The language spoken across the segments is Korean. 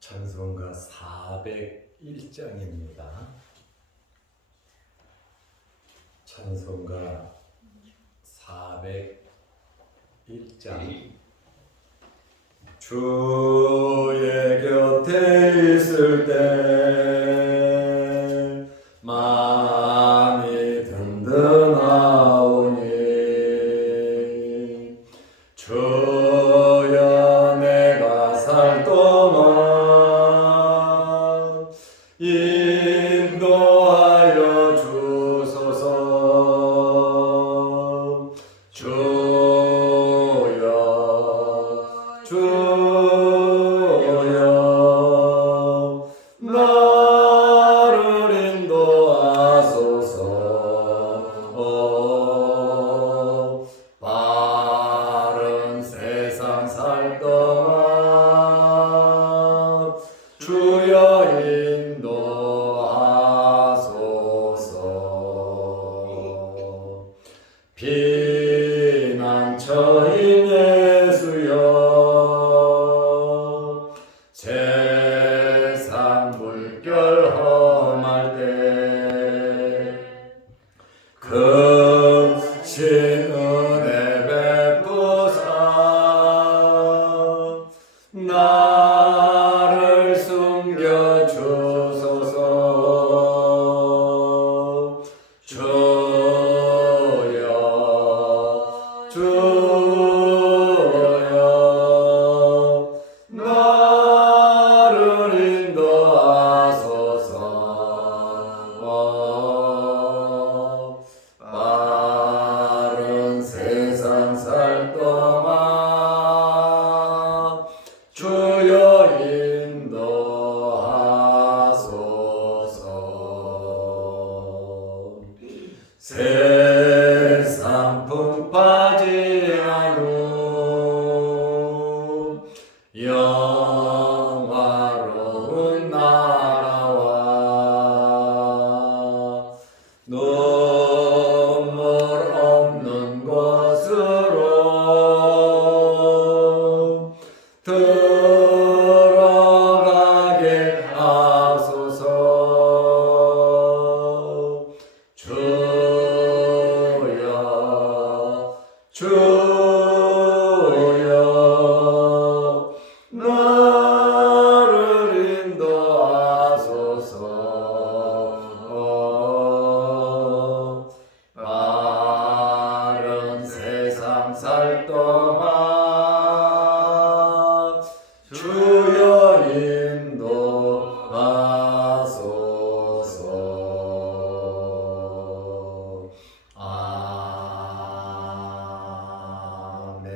찬송가 401장입니다. 찬송가 401장. 주의 곁에 있을 때 마음이 든든하오니 주여 내가 살 동안 인도하여 주소서. 주여 나를 인도하소서. 바른 세상 살 동안 주여 인도하소서. 피난처인 예수여 세상 물결 험할 때 크신 은혜 베푸사 나를 숨겨 주소서. 주여 나를 인도하소서. 바른 세상 살 동안 주여 인도하소서. 세상 풍파지나도 영화로운 나라와 눈물 없는 곳으로 들어가게 하소서. 주여 나를 인도하소서. 바른 세상 살 동안 주여 인도하소서. 아멘.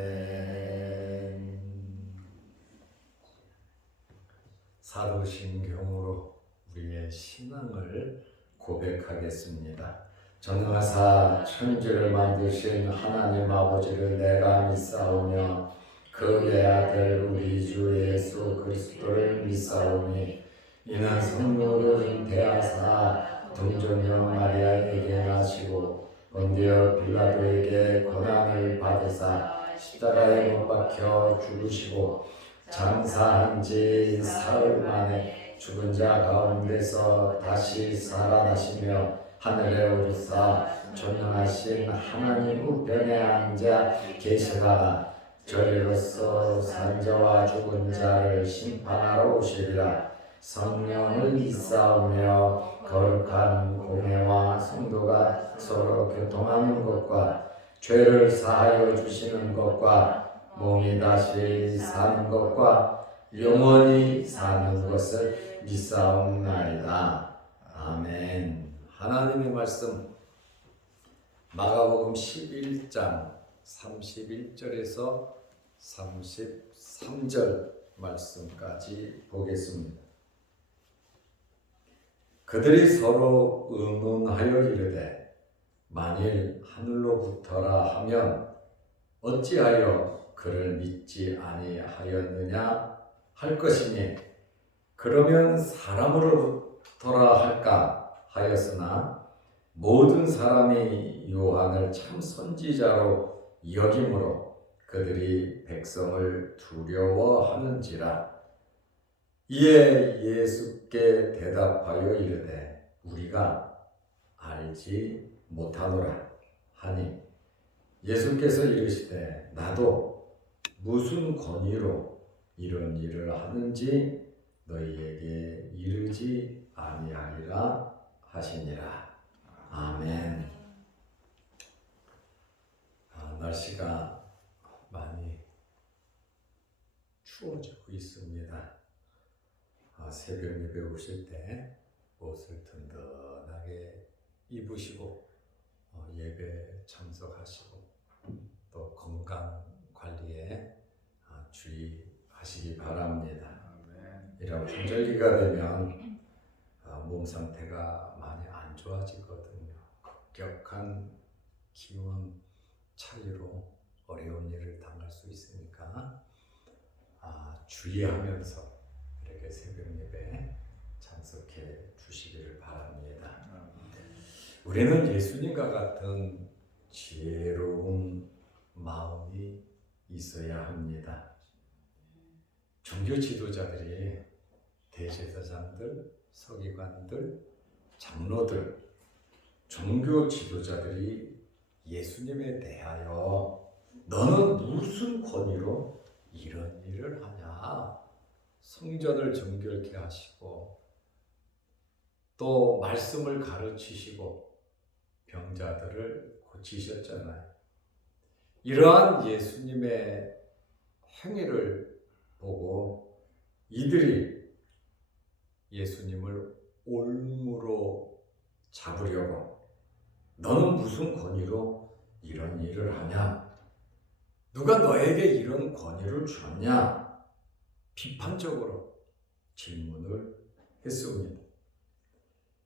사도신경으로 우리의 신앙을 고백하겠습니다. 전능하사 천지를 만드신 하나님 아버지를 내가 믿사오며 그의 아들 우리 주 예수 그리스도를 믿사오니 이는 성령으로 잉태하사 동정녀 마리아에게 나시고 본디오 빌라도에게 고난을 받으사 십자가에 못 박혀 죽으시고 장사한 지 사흘 만에 죽은 자 가운데서 다시 살아나시며 하늘에 오르사 전능하신 하나님 우편에 앉아 계시다가 저리로서 산자와 죽은 자를 심판하러 오시리라. 성령을 믿사오며 거룩한 공회와 성도가 서로 교통하는 것과 죄를 사하여 주시는 것과 몸이 다시 사는 것과 영원히 사는 것을 믿사옵나이다. 아멘. 하나님의 말씀 마가복음 11장 31절에서 33절 말씀까지 보겠습니다. 그들이 서로 의논하여 이르되 만일 하늘로부터라 하면 어찌하여 그를 믿지 아니하였느냐 할 것이니 그러면 사람으로부터라 할까 하였으나 모든 사람이 요한을 참 선지자로 여김으로 그들이 백성을 두려워하는지라. 이에 예수께 대답하여 이르되 우리가 알지 못하노라 하니 예수께서 이르시되 나도 무슨 권위로 이런 일을 하는지 너희에게 이르지 아니하리라 하시니라. 아멘. 날씨가 많이 추워지고 있습니다. 새벽 예배 오실 때 옷을 든든하게 입으시고 예배 참석하시고 또 건강 관리에 주의하시기 바랍니다. 이런 환절기가 되면 몸 상태가 많이 안 좋아지거든요. 급격한 기온 차이로 어려운 일을 당할 수 있으니까 주의하면서 이렇게 새벽 예배에 참석해 주시기를 바랍니다. 우리는 예수님과 같은 지혜로운 마음이 있어야 합니다. 종교 지도자들이 대제사장들, 서기관들, 장로들, 종교 지도자들이 예수님에 대하여 너는 무슨 권위로 이런 일을 하냐? 성전을 정결케 하시고 또 말씀을 가르치시고 병자들을 고치셨잖아요. 이러한 예수님의 행위를 보고 이들이 예수님을 올무로 잡으려고 너는 무슨 권위로 이런 일을 하냐? 누가 너에게 이런 권위를 줬냐? 비판적으로 질문을 했습니다.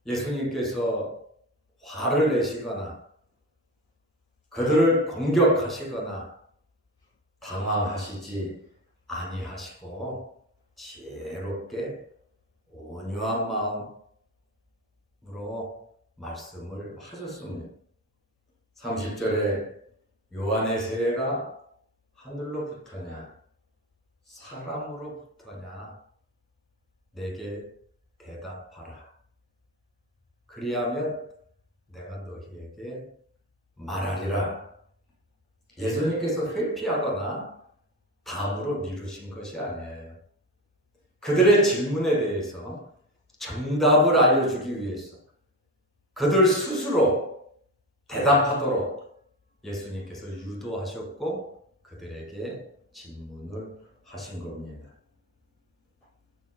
예수님께서 화를 내시거나 그들을 공격하시거나 당황하시지 아니하시고 지혜롭게 온유한 마음으로 말씀을 하셨습니다. 30절에 요한의 세례가 하늘로부터냐 사람으로부터냐 내게 대답하라. 그리하면 내가 너희에게 말하리라. 예수님께서 회피하거나 다음으로 미루신 것이 아니에요. 그들의 질문에 대해서 정답을 알려주기 위해서 그들 스스로 대답하도록 예수님께서 유도하셨고 그들에게 질문을 하신 겁니다.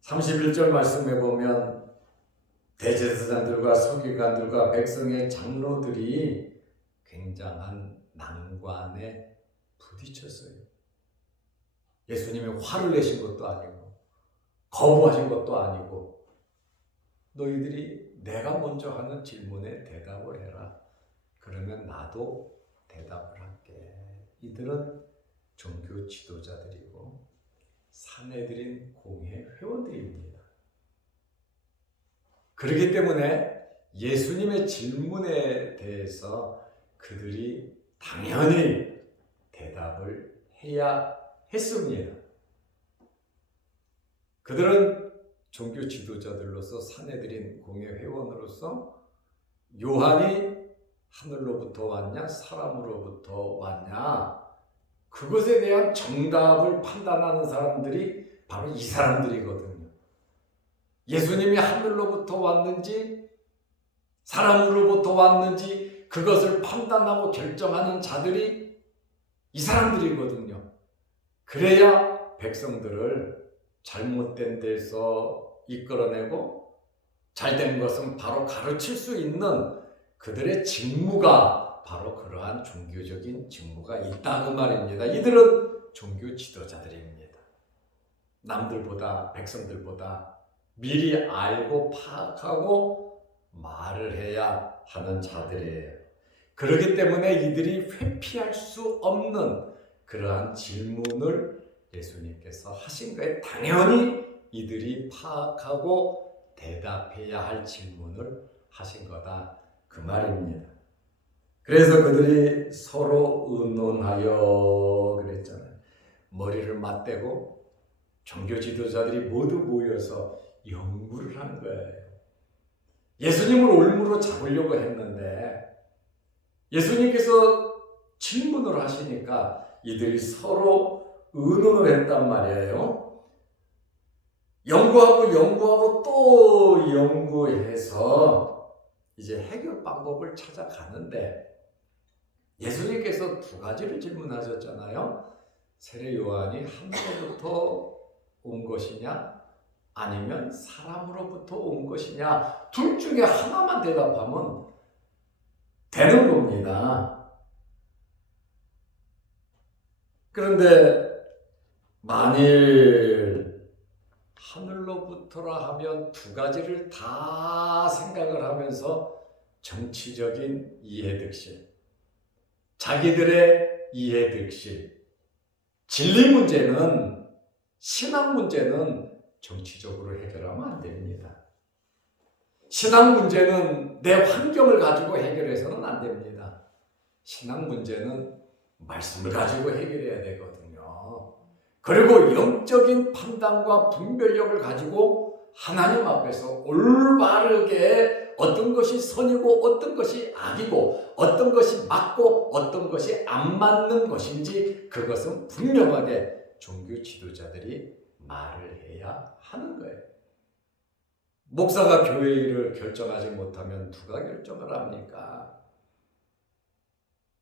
31절 말씀에 보면 대제사장들과 서기관들과 백성의 장로들이 굉장한 난관에 부딪혔어요. 예수님이 화를 내신 것도 아니고 거부하신 것도 아니고 너희들이 내가 먼저 하는 질문에 대답을 해라. 그러면 나도 대답을 할게. 이들은 종교 지도자들이고 사내들인 공회 회원들입니다. 그렇기 때문에 예수님의 질문에 대해서 그들이 당연히 대답을 해야 했습니다. 그들은 종교 지도자들로서 사내들인 공회 회원으로서 요한이 하늘로부터 왔냐 사람으로부터 왔냐 그것에 대한 정답을 판단하는 사람들이 바로 이 사람들이거든요. 예수님이 하늘로부터 왔는지 사람으로부터 왔는지 그것을 판단하고 결정하는 자들이 이 사람들이거든요. 그래야 백성들을 잘못된 데서 이끌어내고 잘된 것은 바로 가르칠 수 있는 그들의 직무가 바로 그러한 종교적인 직무가 있다 그 말입니다. 이들은 종교 지도자들입니다. 남들보다 백성들보다 미리 알고 파악하고 말을 해야 하는 자들이에요. 그렇기 때문에 이들이 회피할 수 없는 그러한 질문을 예수님께서 하신 거예요. 당연히 이들이 파악하고 대답해야 할 질문을 하신 거다 그 말입니다. 그래서 그들이 서로 의논하여 그랬잖아요. 머리를 맞대고 종교 지도자들이 모두 모여서 연구를 한 거예요. 예수님을 올무로 잡으려고 했는데 예수님께서 질문을 하시니까 이들이 서로 의논을 했단 말이에요. 연구하고 또 연구해서 이제 해결 방법을 찾아가는데 예수님께서 두 가지를 질문하셨잖아요. 세례 요한이 하늘로부터 온 것이냐 아니면 사람으로부터 온 것이냐, 둘 중에 하나만 대답하면 되는 겁니다. 그런데 만일 하늘로부터라 하면 두 가지를 다 생각을 하면서 정치적인 이해득실, 자기들의 이해득실, 진리 문제는, 신앙 문제는 정치적으로 해결하면 안 됩니다. 신앙 문제는 내 환경을 가지고 해결해서는 안 됩니다. 신앙 문제는 말씀을 가지고 해결해야 되거든요. 그리고 영적인 판단과 분별력을 가지고 하나님 앞에서 올바르게 어떤 것이 선이고 어떤 것이 악이고 어떤 것이 맞고 어떤 것이 안 맞는 것인지 그것은 분명하게 종교 지도자들이 말을 해야 하는 거예요. 목사가 교회 일을 결정하지 못하면 누가 결정을 합니까?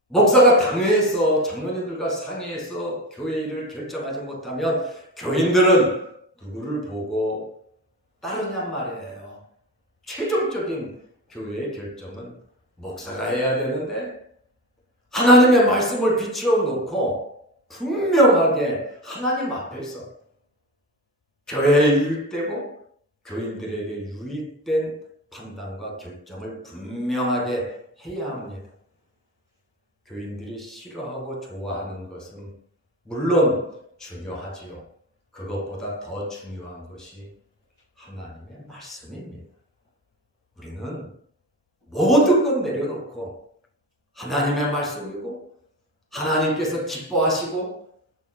목사가 당회에서 장로님들과 상의해서 교회 일을 결정하지 못하면 교인들은 누구를 보고 따르냔 말이에요. 최종적인 교회의 결정은 목사가 해야 되는데 하나님의 말씀을 비추어 놓고 분명하게 하나님 앞에서 교회에 유익되고 교인들에게 유익된 판단과 결정을 분명하게 해야 합니다. 교인들이 싫어하고 좋아하는 것은 물론 중요하지요. 그것보다 더 중요한 것이 하나님의 말씀입니다. 우리는 모든 것 내려놓고 하나님의 말씀이고 하나님께서 기뻐하시고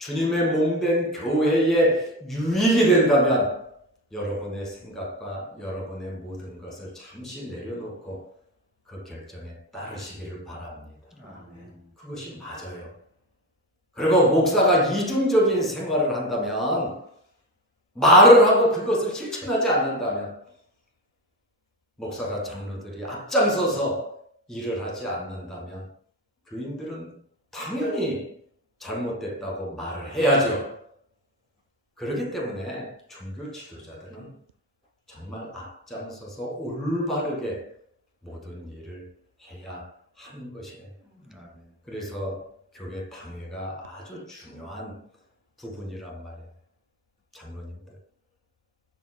주님의 몸된 교회에 유익이 된다면 여러분의 생각과 여러분의 모든 것을 잠시 내려놓고 그 결정에 따르시기를 바랍니다. 아멘. 그것이 맞아요. 그리고 목사가 이중적인 생활을 한다면, 말을 하고 그것을 실천하지 않는다면, 목사가 장로들이 앞장서서 일을 하지 않는다면 교인들은 당연히 잘못됐다고 말을 해야죠. 그렇기 때문에 종교 지도자들은 정말 앞장서서 올바르게 모든 일을 해야 하는 것이에요. 그래서 교회 당회가 아주 중요한 부분이란 말이에요. 장로님들,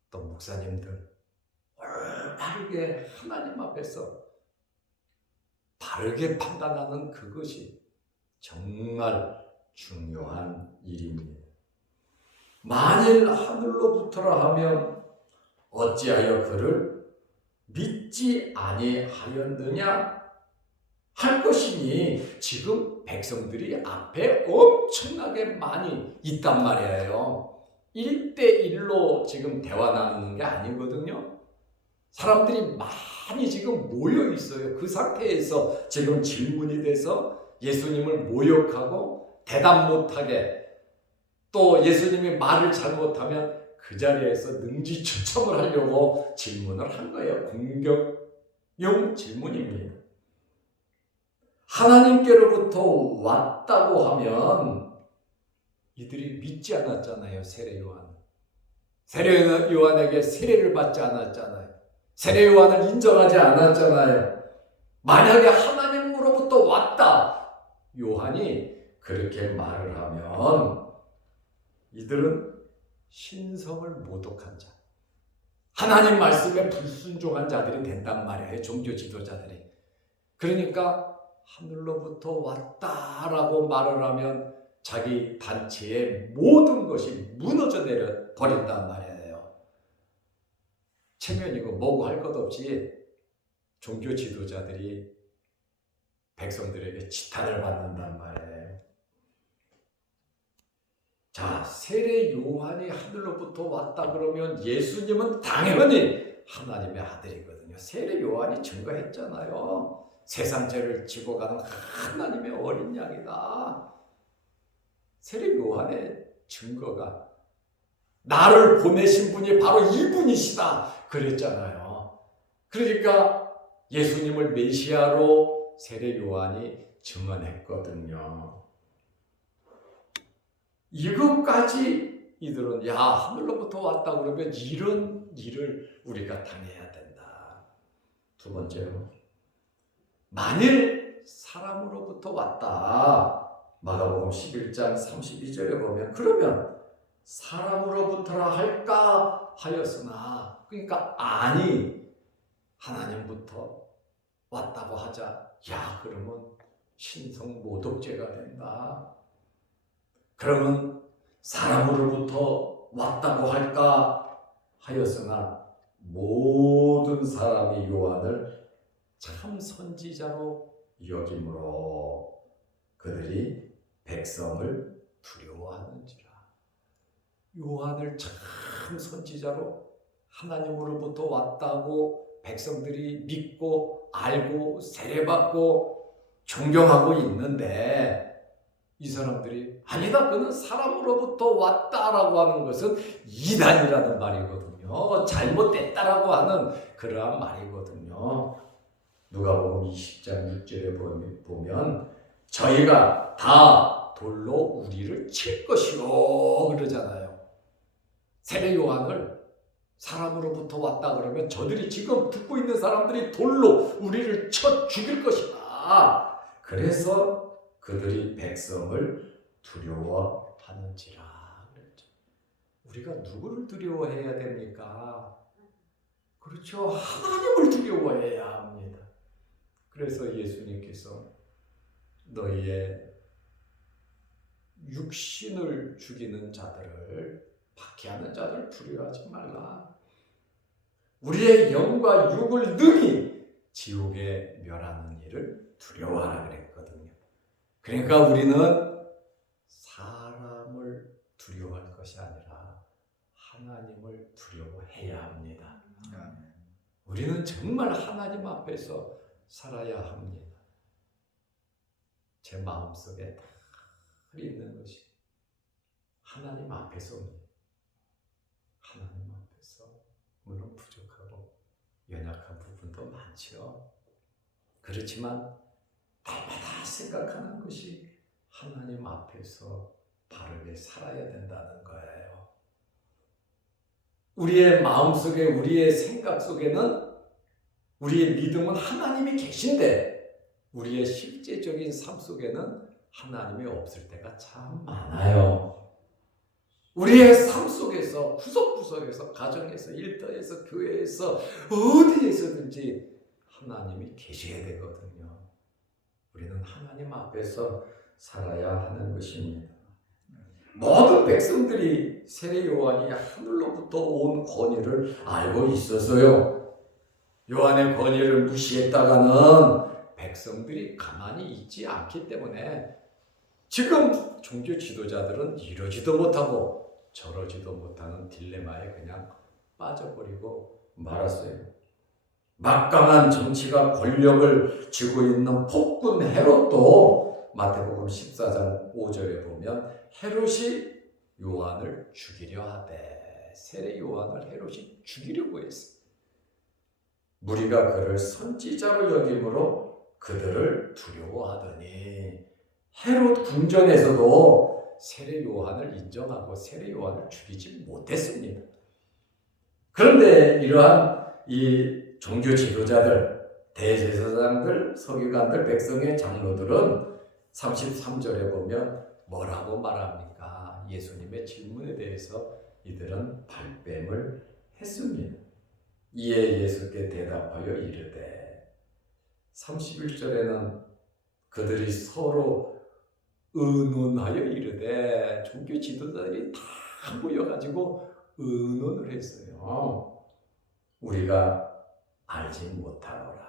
또 목사님들 올바르게 하나님 앞에서 바르게 판단하는 그것이 정말 중요한 일입니다. 만일 하늘로부터라 하면 어찌하여 그를 믿지 아니하였느냐 할 것이니 지금 백성들이 앞에 엄청나게 많이 있단 말이에요. 1대1로 지금 대화 나누는 게 아니거든요. 사람들이 많이 지금 모여 있어요. 그 상태에서 지금 질문이 돼서 예수님을 모욕하고 대답 못하게, 또 예수님이 말을 잘못하면 그 자리에서 능지추첨을 하려고 질문을 한 거예요. 공격용 질문입니다. 하나님께로부터 왔다고 하면 이들이 믿지 않았잖아요. 세례 요한. 세례 요한에게 세례를 받지 않았잖아요. 세례 요한을 인정하지 않았잖아요. 만약에 하나님으로부터 왔다, 요한이 그렇게 말을 하면 이들은 신성을 모독한 자, 하나님 말씀에 불순종한 자들이 된단 말이에요. 종교 지도자들이. 그러니까 하늘로부터 왔다라고 말을 하면 자기 단체의 모든 것이 무너져 내려 버린단 말이에요. 체면이고 뭐고 할 것 없이 종교 지도자들이 백성들에게 지탄을 받는단 말이에요. 자, 세례 요한이 하늘로부터 왔다 그러면 예수님은 당연히 하나님의 아들이거든요. 세례 요한이 증거했잖아요. 세상 죄를 지고 가는 하나님의 어린 양이다. 세례 요한의 증거가 나를 보내신 분이 바로 이분이시다 그랬잖아요. 그러니까 예수님을 메시아로 세례 요한이 증언했거든요. 이것까지 이들은 야 하늘로부터 왔다 그러면 이런 일을 우리가 당해야 된다. 두 번째로 만일 사람으로부터 왔다. 마가복음 11장 32절에 보면 그러면 사람으로부터라 할까 하였으나 그러니까 아니 하나님부터 왔다고 하자 야 그러면 신성 모독죄가 된다. 그러면 사람으로부터 왔다고 할까 하였으나 모든 사람이 요한을 참 선지자로 여김으로 그들이 백성을 두려워하는지라. 요한을 참 선지자로 하나님으로부터 왔다고 백성들이 믿고 알고 세례받고 존경하고 있는데 이 사람들이 아니다 그는 사람으로부터 왔다라고 하는 것은 이단이라는 말이거든요. 잘못됐다라고 하는 그러한 말이거든요. 누가복음 20장 6절에 보면 저희가 다 돌로 우리를 칠 것이요 그러잖아요. 세례 요한을 사람으로부터 왔다 그러면 저들이 지금 듣고 있는 사람들이 돌로 우리를 쳐 죽일 것이다. 그래서 그들이 백성을 두려워하는지라 그랬죠. 우리가 누구를 두려워해야 됩니까? 그렇죠. 하나님을 두려워해야 합니다. 그래서 예수님께서 너희의 육신을 죽이는 자들을 박해하는 자들을 두려워하지 말라. 우리의 영과 육을 능히 지옥에 멸하는 일을 두려워하라 그랬거든요. 그러니까 우리는 사람을 두려워할 것이 아니라 하나님을 두려워해야 합니다. 우리는 정말 하나님 앞에서 살아야 합니다. 제 마음속에 다 있는 것이 하나님 앞에서입니다. 하나님 앞에서 물론 부족하고 연약한 부분도 많죠. 그렇지만 날마다 생각하는 것이 하나님 앞에서 바르게 살아야 된다는 거예요. 우리의 마음속에 우리의 생각 속에는 우리의 믿음은 하나님이 계신데 우리의 실제적인 삶 속에는 하나님이 없을 때가 참 많아요. 우리의 삶 속에서 구석구석에서 가정에서 일터에서 교회에서 어디에서든지 하나님이 계셔야 되거든요. 우리는 하나님 앞에서 살아야 하는 것입니다. 모든 백성들이 세례 요한이 하늘로부터 온 권위를 알고 있어서요. 요한의 권위를 무시했다가는 백성들이 가만히 있지 않기 때문에 지금 종교 지도자들은 이러지도 못하고 저러지도 못하는 딜레마에 그냥 빠져버리고 말았어요. 막강한 정치가 권력을 쥐고 있는 폭군 헤롯도 마태복음 14장 5절에 보면 헤롯이 요한을 죽이려 하되 세례 요한을 헤롯이 죽이려고 했어요. 무리가 그를 선지자로 여김으로 그들을 두려워하더니 헤롯 궁전에서도 세례 요한을 인정하고 세례 요한을 죽이지 못했습니다. 그런데 이러한 이 종교 지도자들, 대제사장들, 서기관들, 백성의 장로들은 33절에 보면 뭐라고 말합니까? 예수님의 질문에 대해서 이들은 발뺌을 했습니다. 이에 예수께 대답하여 이르되 31절에는 그들이 서로 의논하여 이르되 종교 지도자들이 다 모여가지고 의논을 했어요. 우리가 알지 못하노라.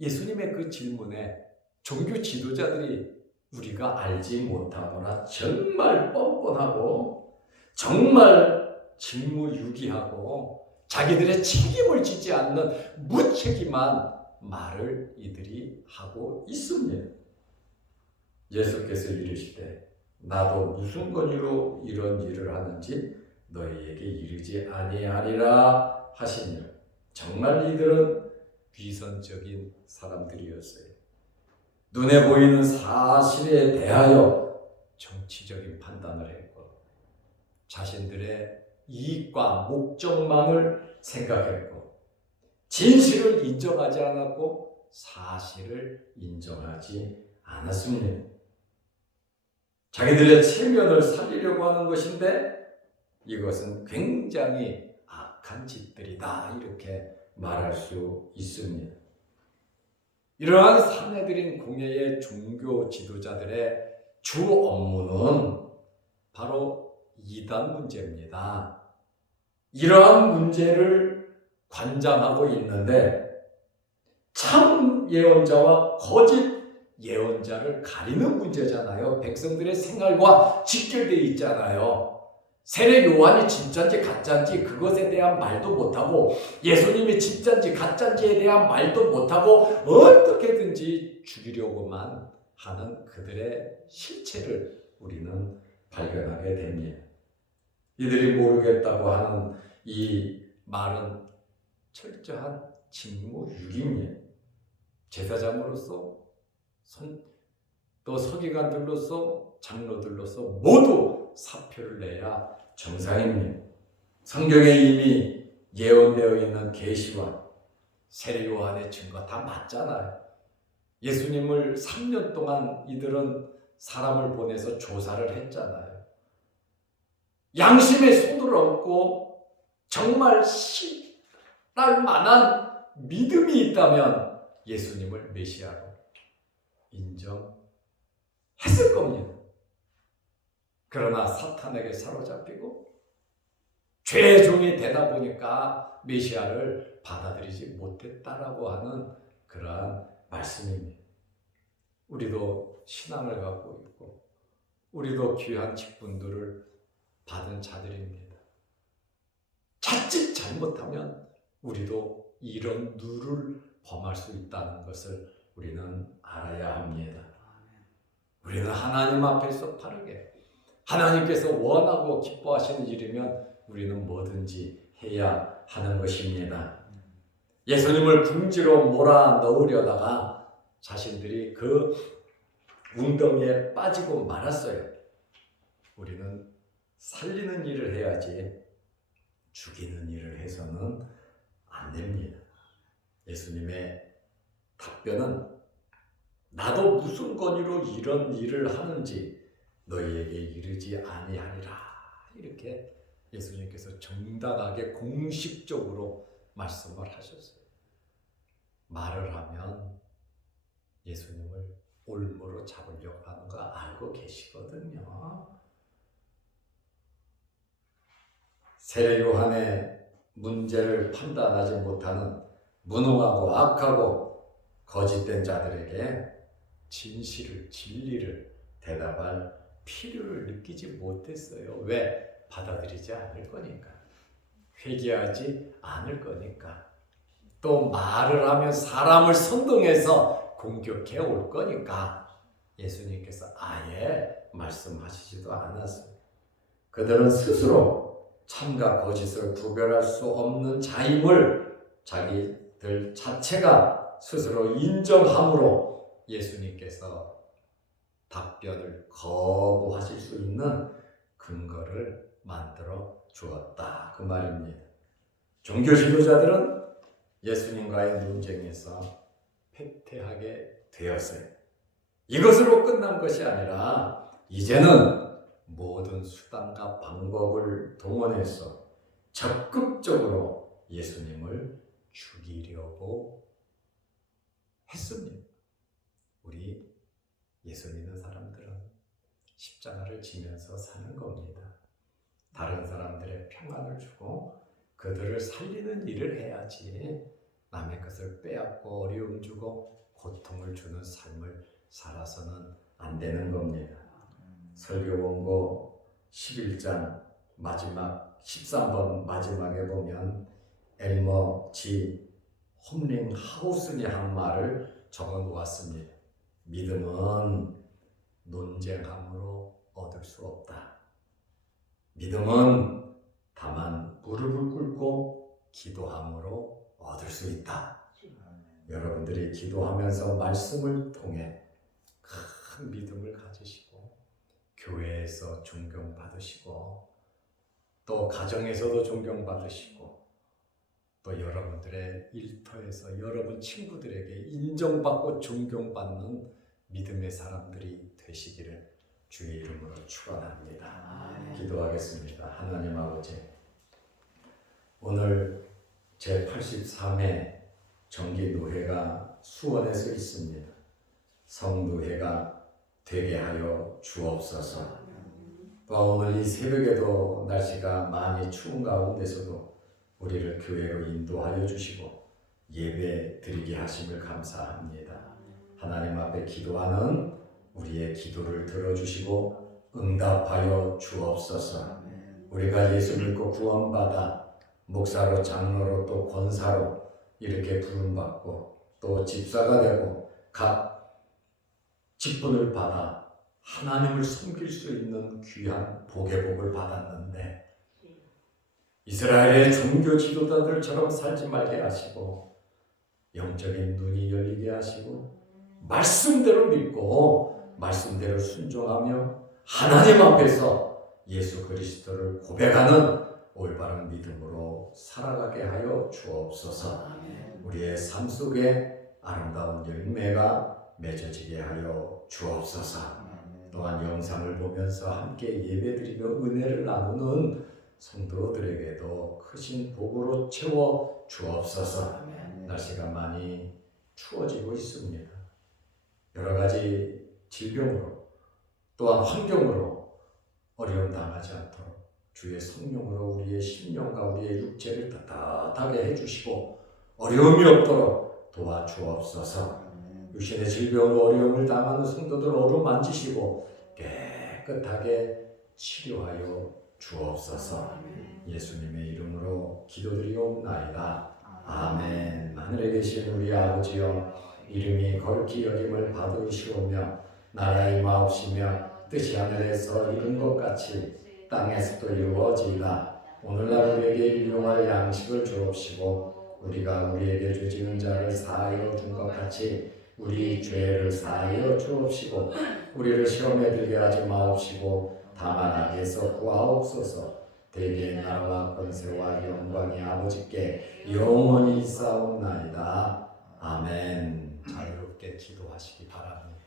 예수님의 그 질문에 종교 지도자들이 우리가 알지 못하거나 정말 뻔뻔하고 정말 직무유기하고 자기들의 책임을 지지 않는 무책임한 말을 이들이 하고 있습니다. 예수께서 이르시되 나도 무슨 권위로 이런 일을 하는지 너희에게 이르지 아니하리라 하시니라. 정말 이들은 위선적인 사람들이었어요. 눈에 보이는 사실에 대하여 정치적인 판단을 했고 자신들의 이익과 목적만을 생각했고 진실을 인정하지 않았고 사실을 인정하지 않았습니다. 자기들의 체면을 살리려고 하는 것인데 이것은 굉장히 악한 짓들이다 이렇게 말할 수 있습니다. 이러한 사내들인 공예의 종교 지도자들의 주 업무는 바로 이단 문제입니다. 이러한 문제를 관장하고 있는데 참 예언자와 거짓 예언자를 가리는 문제잖아요. 백성들의 생활과 직결되어 있잖아요. 세례 요한이 진짜인지 가짜인지 그것에 대한 말도 못하고 예수님이 진짜인지 가짜인지에 대한 말도 못하고 어떻게든지 죽이려고만 하는 그들의 실체를 우리는 발견하게 됩니다. 이들이 모르겠다고 하는 이 말은 철저한 직무유기입니다. 제사장으로서 또 서기관들로서 장로들로서 모두 사표를 내야 정상입니다. 성경에 이미 예언되어 있는 계시와 세례 요한의 증거 다 맞잖아요. 예수님을 3년 동안 이들은 사람을 보내서 조사를 했잖아요. 양심의 손을 얹고 정말 신랄 만한 믿음이 있다면 예수님을 메시아로 인정했을 겁니다. 그러나 사탄에게 사로잡히고 죄의 종이 되다 보니까 메시아를 받아들이지 못했다라고 하는 그러한 말씀입니다. 우리도 신앙을 갖고 있고 우리도 귀한 직분들을 받은 자들입니다. 자칫 잘못하면 우리도 이런 누를 범할 수 있다는 것을 우리는 알아야 합니다. 우리는 하나님 앞에서 바르게 하나님께서 원하고 기뻐하시는 일이면 우리는 뭐든지 해야 하는 것입니다. 예수님을 궁지로 몰아넣으려다가 자신들이 그 웅덩이에 빠지고 말았어요. 우리는 살리는 일을 해야지 죽이는 일을 해서는 안 됩니다. 예수님의 답변은 나도 무슨 권위로 이런 일을 하는지 너희에게 이르지 아니하리라. 이렇게 예수님께서 정당하게 공식적으로 말씀을 하셨어요. 말을 하면 예수님을 올무로 잡으려고 하는 거 알고 계시거든요. 세례 요한의 문제를 판단하지 못하는 무능하고 악하고 거짓된 자들에게 진실을, 진리를 대답할 필요를 느끼지 못했어요. 왜? 받아들이지 않을 거니까. 회개하지 않을 거니까. 또 말을 하면 사람을 선동해서 공격해 올 거니까 예수님께서 아예 말씀하시지도 않았어요. 그들은 스스로 참과 거짓을 구별할 수 없는 자임을 자기들 자체가 스스로 인정함으로 예수님께서 답변을 거부하실 수 있는 근거를 만들어 주었다. 그 말입니다. 종교 지도자들은 예수님과의 논쟁에서 패퇴하게 되었어요. 이것으로 끝난 것이 아니라 이제는 모든 수단과 방법을 동원해서 적극적으로 예수님을 죽이려고 했습니다. 우리 예수 믿는 사람들은 십자가를 지면서 사는 겁니다. 다른 사람들의 평안을 주고 그들을 살리는 일을 해야지 남의 것을 빼앗고 어려움 주고 고통을 주는 삶을 살아서는 안 되는 겁니다. 설교 원고 11장 마지막 13번 마지막에 보면 엘머 G 홈링하우슨이 한 말을 적어 놓았습니다. 믿음은 논쟁함으로 얻을 수 없다. 믿음은 다만 무릎을 꿇고 기도함으로 얻을 수 있다. 여러분들이 기도하면서 말씀을 통해 큰 믿음을 가지시고 교회에서 존경받으시고 또 가정에서도 존경받으시고 또 여러분들의 일터에서 여러분 친구들에게 인정받고 존경받는 믿음의 사람들이 되시기를 주의 이름으로 축원합니다. 기도하겠습니다. 하나님 아버지, 오늘 제83회 정기노회가 수원에서 있습니다. 성노회가 되게 하여 주옵소서. 또 오늘 이 새벽에도 날씨가 많이 추운 가운데서도 우리를 교회로 인도하여 주시고 예배 드리게 하심을 감사합니다. 하나님 앞에 기도하는 우리의 기도를 들어주시고 응답하여 주옵소서. 우리가 예수 믿고 구원받아 목사로 장로로 또 권사로 이렇게 부름받고 또 집사가 되고 각 직분을 받아 하나님을 섬길 수 있는 귀한 복의 복을 받았는데 이스라엘의 종교 지도자들처럼 살지 말게 하시고 영적인 눈이 열리게 하시고 말씀대로 믿고 말씀대로 순종하며 하나님 앞에서 예수 그리스도를 고백하는 올바른 믿음으로 살아가게 하여 주옵소서. 우리의 삶 속에 아름다운 열매가 맺어지게 하여 주옵소서. 또한 영상을 보면서 함께 예배드리며 은혜를 나누는 성도들에게도 크신 복으로 채워 주옵소서. 날씨가 많이 추워지고 있습니다. 여러 가지 질병으로 또한 환경으로 어려움 당하지 않도록 주의 성령으로 우리의 심령과 우리의 육체를 따뜻하게 해주시고 어려움이 없도록 도와주옵소서. 육신의 질병으로 어려움을 당하는 성도들 어루만지시고 깨끗하게 치료하여 주옵소서. 예수님의 이름으로 기도드리옵나이다. 아멘. 하늘에 계신 우리 아버지여, 이름이 거룩히 여김을 받으시오며 나라의 마옵시며 뜻이 하늘에서 이룬 것 같이 땅에서도 이루어지이다. 오늘날 우리에게 일용할 양식을 주옵시고 우리가 우리에게 죄 지은 자를 사하여 준 것 같이 우리 죄를 사하여 주옵시고 우리를 시험에 들게 하지 마옵시고 다만 악에서 구하옵소서. 대개의 나라와 권세와 영광이 아버지께 영원히 있사옵나이다. 아멘. 자유롭게 기도하시기 바랍니다.